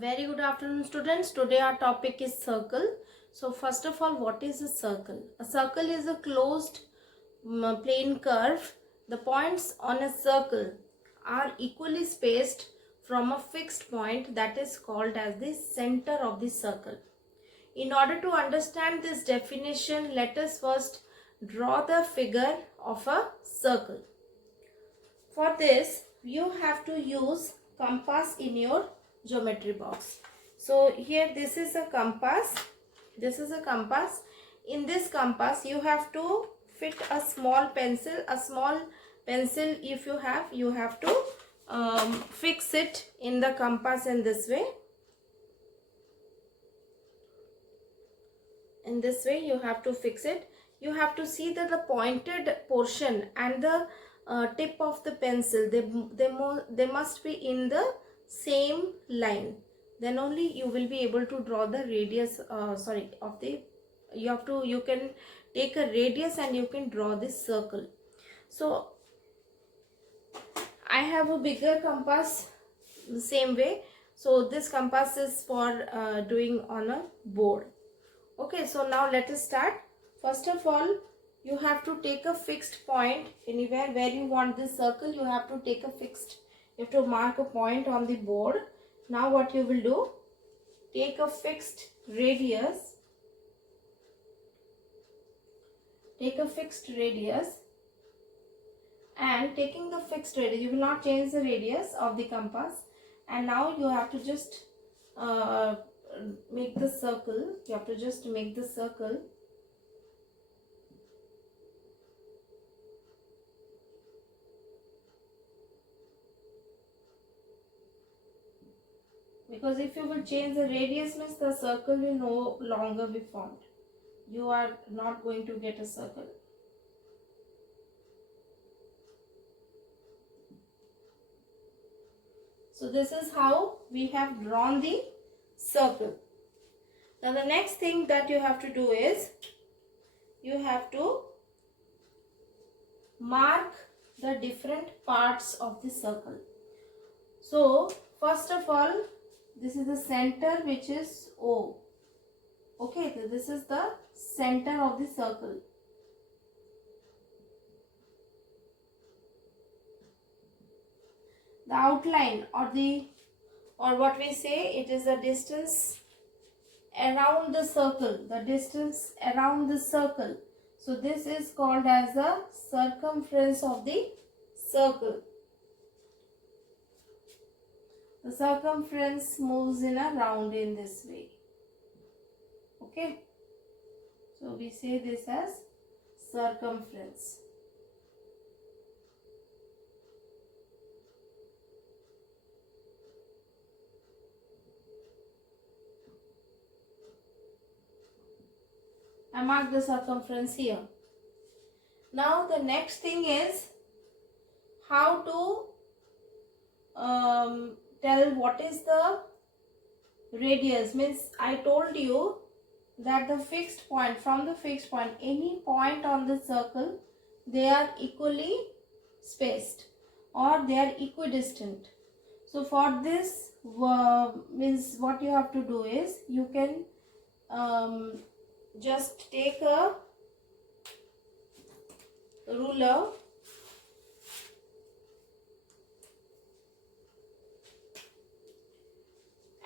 Very good afternoon, students. Today our topic is circle. So first of all, what is a circle? A circle is a closed plane curve. The points on a circle are equally spaced from a fixed point that is called as the center of the circle. In order to understand this definition, let us first draw the figure of a circle. For this, you have to use compass in your geometry box. So here this is a compass. This is a compass. In this compass, you have to fit a small pencil. A small pencil, if you have to fix it in the compass in this way. In this way, you have to fix it. You have to see that the pointed portion and the tip of the pencil, they must be in the same line. Then only you will be able to draw the radius. You can take a radius and you can draw this circle. So I have a bigger compass the same way. So this compass is for doing on a board. Okay, so now let us start. First of all, you have to take a fixed point anywhere where you want this circle. You have to take a fixed, you have to mark a point on the board. Now what you will do, take a fixed radius, and taking the fixed radius, you will not change the radius of the compass. And now you have to just make the circle. You have to just make the circle. Because if you will change the radius, means the circle will no longer be formed. You are not going to get a circle. So this is how we have drawn the circle. Now the next thing that you have to do is, you have to mark the different parts of the circle. So first of all, this is the center, which is O. Okay, so this is the center of the circle. The outline, or what we say, it is the distance around the circle. The distance around the circle. So this is called as the circumference of the circle. The circumference moves in a round in this way. Okay. So we say this as circumference. I mark the circumference here. Now the next thing is how to tell what is the radius. Means I told you that the fixed point, from the fixed point, any point on the circle, they are equally spaced or they are equidistant. So for this means what you have to do is, you can just take a ruler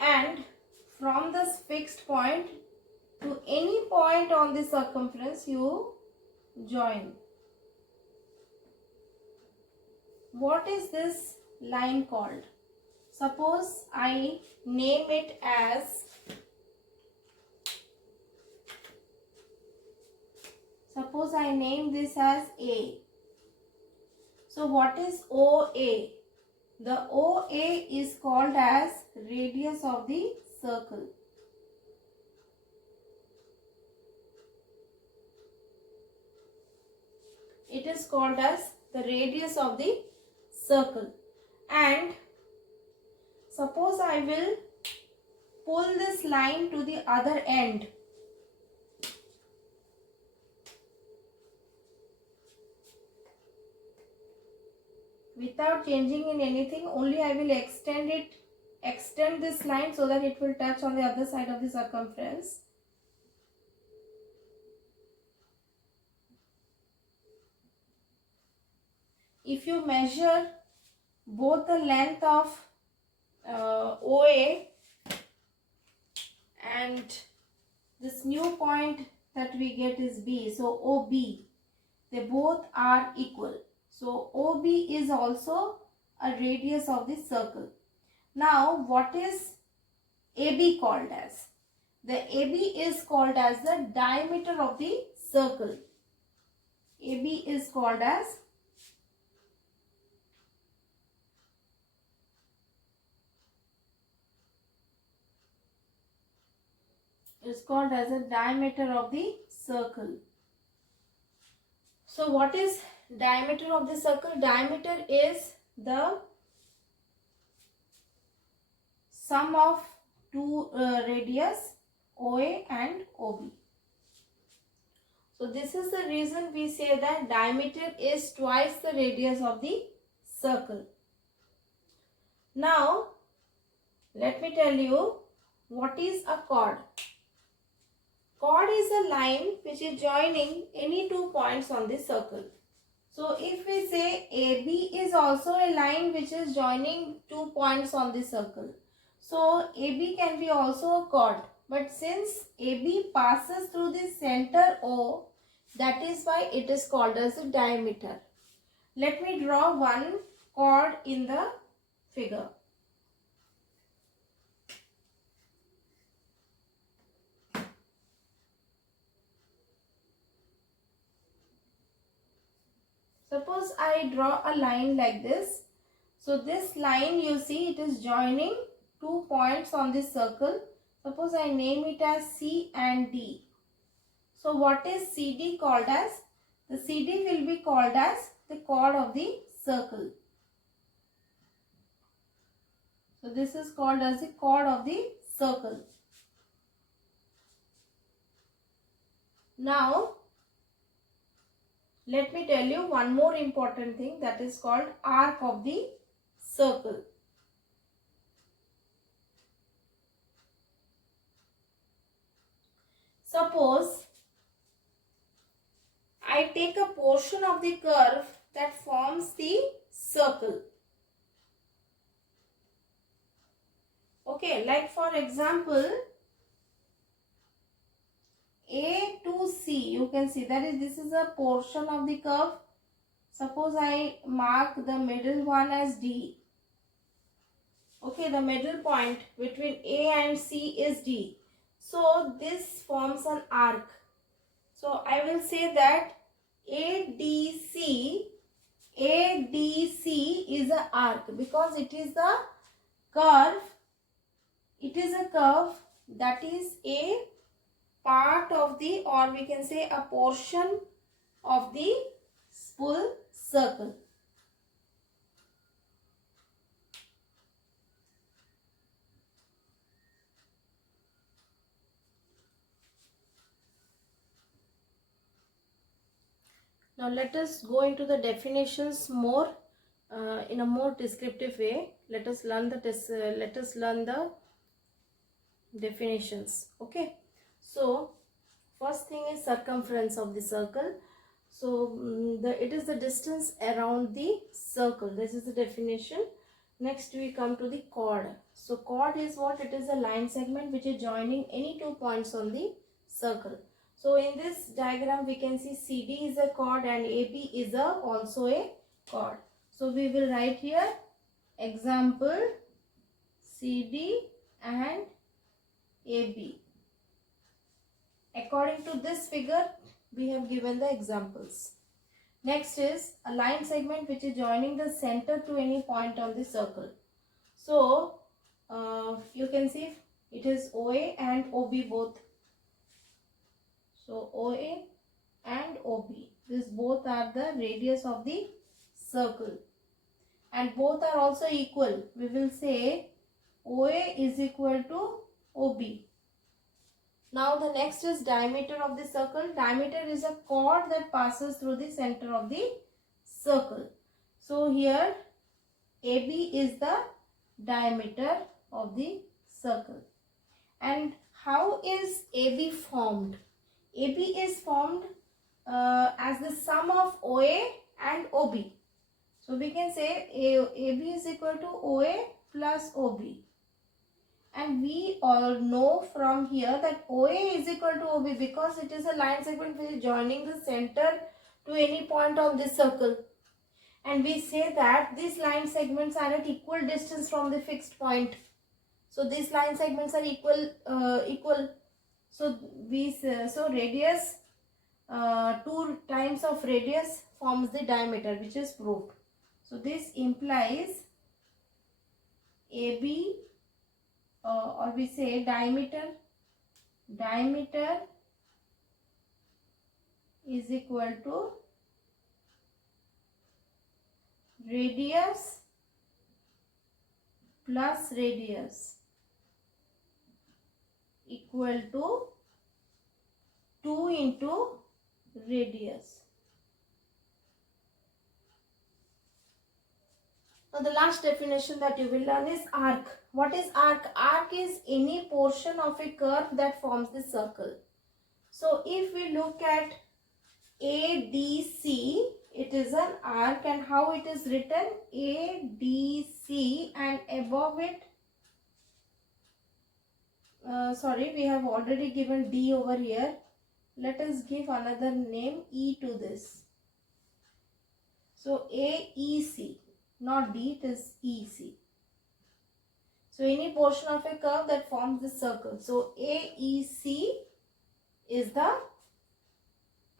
and from this fixed point to any point on the circumference you join. What is this line called? Suppose I name it as, suppose I name this as A. So what is OA? The OA is called as radius of the circle. It is called as the radius of the circle. And suppose I will pull this line to the other end. Without changing in anything, only I will extend it extend this line so that it will touch on the other side of the circumference. If you measure both the length of OA and this new point that we get is B, so OB, they both are equal. So OB is also a radius of the circle. Now what is AB called as? The AB is called as the diameter of the circle. AB is called as a diameter of the circle. So what is diameter of the circle? Diameter is the sum of two radius OA and OB. So this is the reason we say that diameter is twice the radius of the circle. Now let me tell you what is a chord. Chord is a line which is joining any 2 points on the circle. So if we say AB is also a line which is joining 2 points on the circle. So AB can be also a chord. But since AB passes through the center O, that is why it is called as a diameter. Let me draw one chord in the figure. Suppose I draw a line like this. So this line, you see, it is joining 2 points on this circle. Suppose I name it as C and D. So what is CD called as? The CD will be called as the chord of the circle. So this is called as the chord of the circle. Now let me tell you one more important thing, that is called arc of the circle. Suppose I take a portion of the curve that forms the circle. Okay, like for example, A to C, you can see that this is a portion of the curve. Suppose I mark the middle one as D. Okay, the middle point between A and C is D. So this forms an arc. So I will say that ADC is an arc because it is the curve. It is a curve that is a part of the, or we can say a portion of the full circle. Now let us go into the definitions more in a more descriptive way. Let us learn the definitions. Okay. So first thing is circumference of the circle. So it is the distance around the circle. This is the definition. Next we come to the chord. So chord is what? It is a line segment which is joining any 2 points on the circle. So in this diagram we can see CD is a chord and AB is also a chord. So we will write here example CD and AB. According to this figure, we have given the examples. Next is a line segment which is joining the center to any point on the circle. So you can see it is OA and OB both. So OA and OB, these both are the radius of the circle and both are also equal. We will say OA is equal to OB. Now the next is diameter of the circle. Diameter is a chord that passes through the center of the circle. So here AB is the diameter of the circle. And how is AB formed? AB is formed as the sum of OA and OB. So we can say AB is equal to OA plus OB. And we all know from here that OA is equal to OB because it is a line segment which is joining the center to any point on this circle. And we say that these line segments are at equal distance from the fixed point. So these line segments are equal. So radius, 2 times of radius forms the diameter, which is proved. So this implies AB, or we say diameter is equal to radius plus radius equal to 2 into radius. Now the last definition that you will learn is arc. What is arc? Arc is any portion of a curve that forms the circle. So if we look at ADC, it is an arc, and how it is written? ADC, and above it, we have already given D over here. Let us give another name E to this. So AEC, not D, it is EC. So any portion of a curve that forms the circle. So AEC is the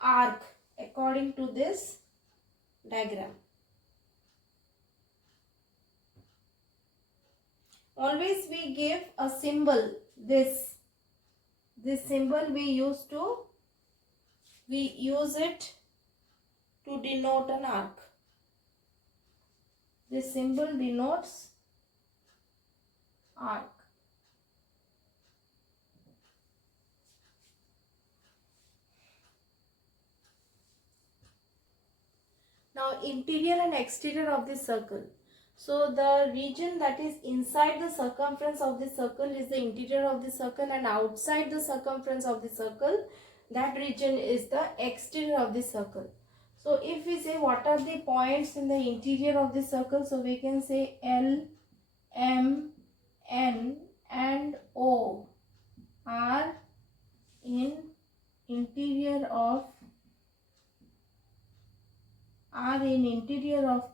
arc according to this diagram. Always we give a symbol. This symbol we use it to denote an arc. This symbol denotes arc. Now interior and exterior of the circle. So the region that is inside the circumference of the circle is the interior of the circle, and outside the circumference of the circle, that region is the exterior of the circle. So if we say what are the points in the interior of the circle, so we can say L, M, N and O are in interior of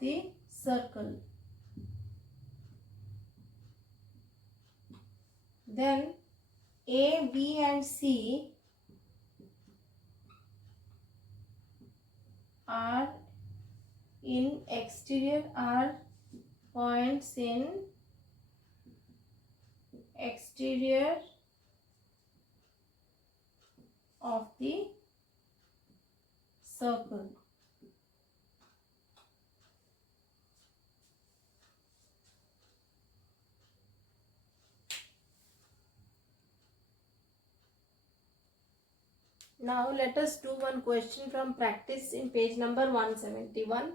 the circle. Then A, B and C are in exterior, are points in exterior of the circle. Now let us do one question from practice in page number 171.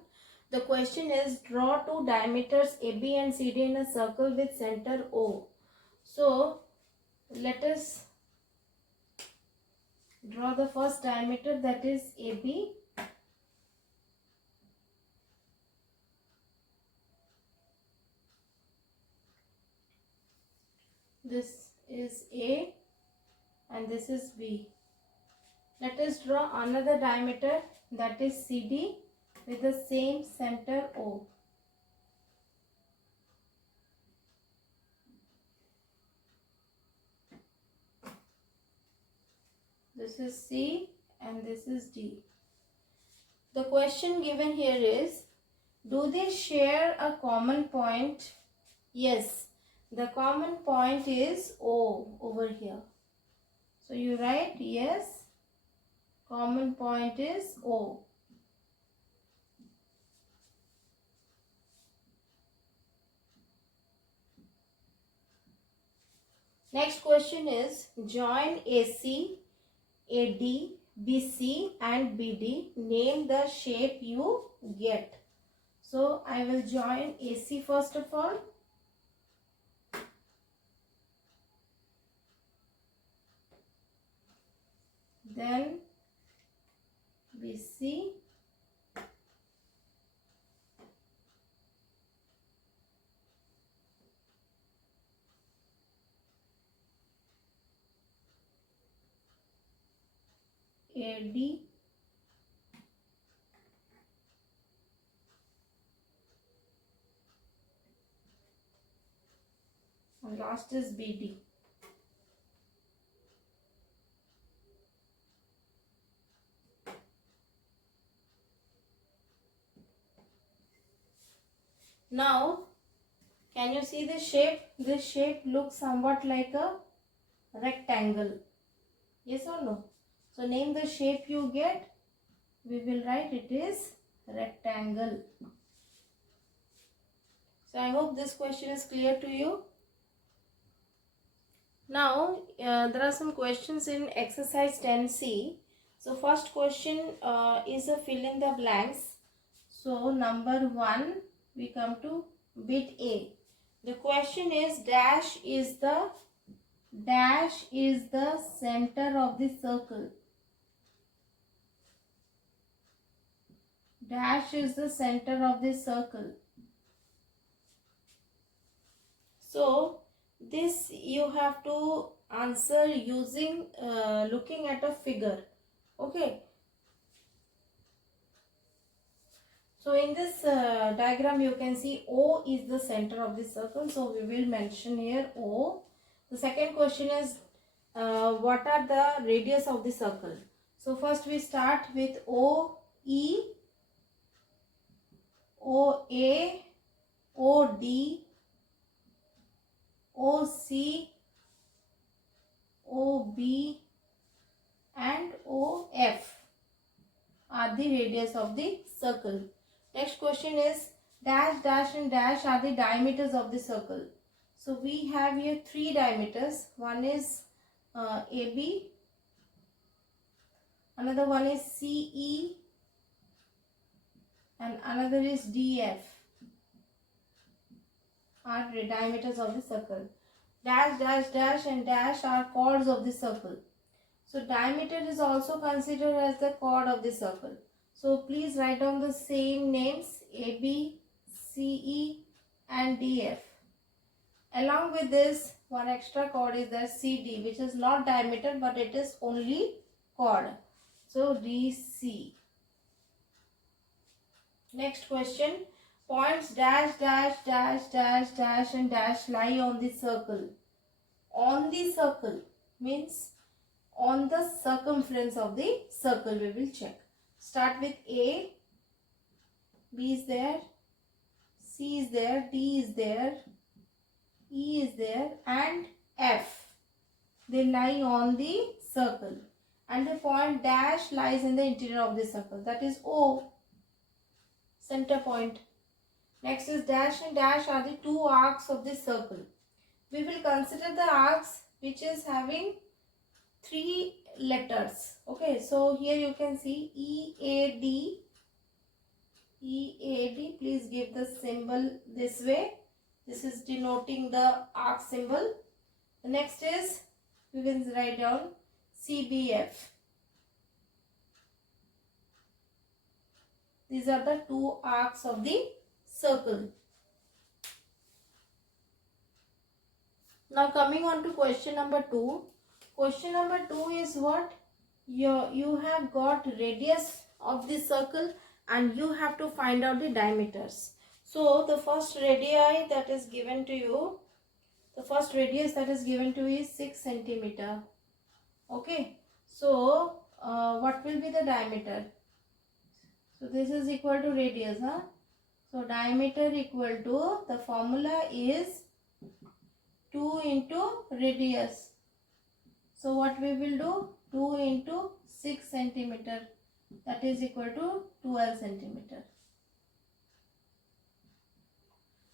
The question is, draw two diameters AB and CD in a circle with center O. So let us draw the first diameter, that is AB. This is A and this is B. Let us draw another diameter, that is CD, with the same center O. This is C and this is D. The question given here is, do they share a common point? Yes, the common point is O over here. So you write yes, common point is O. Next question is, join AC, AD, BC and BD. Name the shape you get. So I will join AC first of all. then BC, AD, and last is BD. Now, can you see the shape? This shape looks somewhat like a rectangle. Yes or no? So, name the shape you get. We will write it is rectangle. So, I hope this question is clear to you. Now, there are some questions in exercise 10C. So, first question is a fill in the blanks. So, number 1, we come to bit A. The question is dash is the center of the circle. Dash is the center of the circle. So, this you have to answer using looking at a figure. Okay. So, in this diagram you can see O is the center of the circle. So, we will mention here O. The second question is what are the radius of the circle? So, first we start with OE, OA, OD, OC, OB and OF are the radius of the circle. Next question is dash, dash and dash are the diameters of the circle. So we have here 3 diameters. One is AB, another one is CE and another is DF are the diameters of the circle. Dash, dash, dash and dash are chords of the circle. So diameter is also considered as the chord of the circle. So please write down the same names AB, CE and DF. Along with this, one extra chord is the CD, which is not diameter but it is only chord. So DC. Next question. Points dash, dash, dash, dash, dash and dash lie on the circle. On the circle means on the circumference of the circle we will check. Start with A, B is there, C is there, D is there, E is there and F. They lie on the circle and the point dash lies in the interior of the circle, that is O, center point. Next is dash and dash are the 2 arcs of the circle. We will consider the arcs which is having 3 letters. Okay, so here you can see EAD. EAD, please give the symbol this way. This is denoting the arc symbol. The next is, we will write down CBF. These are the 2 arcs of the circle. Now coming on to question number 2. Question number 2 is what? You have got radius of the circle and you have to find out the diameters. So the first radii that is given to you, the first radius that is given to you is 6 centimeter. Okay. So what will be the diameter? So this is equal to radius. So diameter equal to, the formula is 2 into radius. So what we will do? 2 into 6 centimeter, that is equal to 12 centimeter.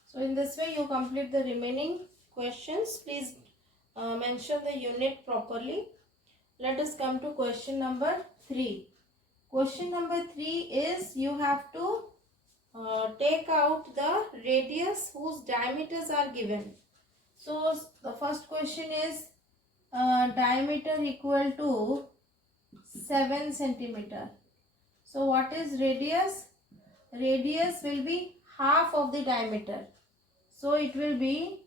So in this way you complete the remaining questions. Please mention the unit properly. Let us come to question number 3. Question number 3 is you have to take out the radius whose diameters are given. So the first question is diameter equal to 7 centimeter. So what is radius? Radius will be half of the diameter. So it will be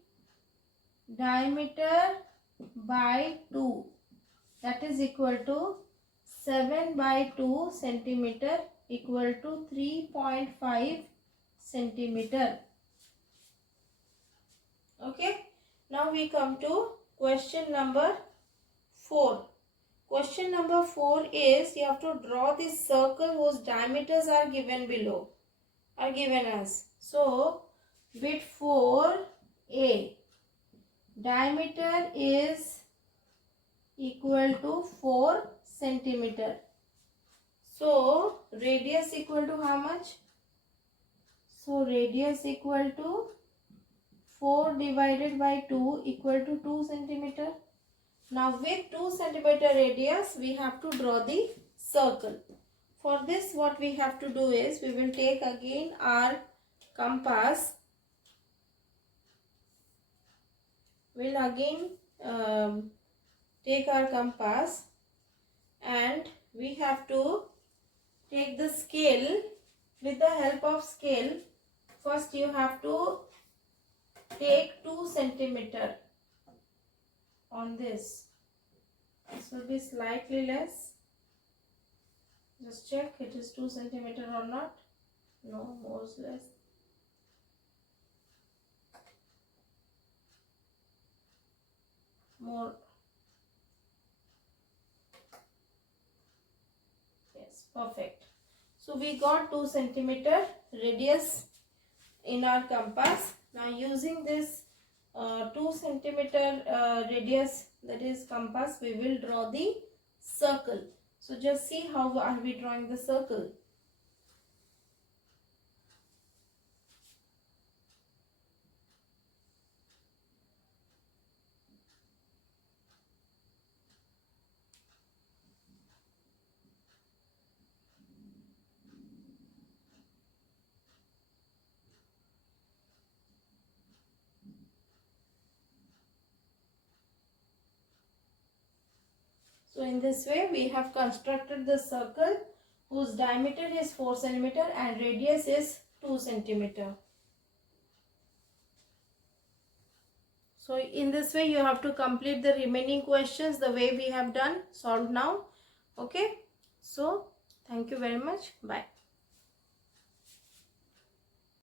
diameter by 2. That is equal to 7 by 2 centimeter equal to 3.5 centimeter. Okay. Now we come to question number 4. Question number 4 is you have to draw this circle whose diameters are given below. Are given as. So bit 4a. Diameter is equal to 4 centimeter. So radius equal to how much? So radius equal to 4 divided by 2 equal to 2 centimeter. Now with 2 centimeter radius we have to draw the circle. For this what we have to do is we will take again our compass. We'll again take our compass and we have to take the scale. With the help of scale, first you have to take 2 centimeter on this. This will be slightly less. Just check it is 2 centimeter or not. No, more or less. More. Yes, perfect. So we got 2 centimeter radius in our compass. Now using this 2 centimeter radius, that is compass, we will draw the circle. So just see how are we drawing the circle. So in this way we have constructed the circle whose diameter is 4 centimeter and radius is 2 centimeter. So in this way you have to complete the remaining questions the way we have done solved now. Okay. So thank you very much. Bye.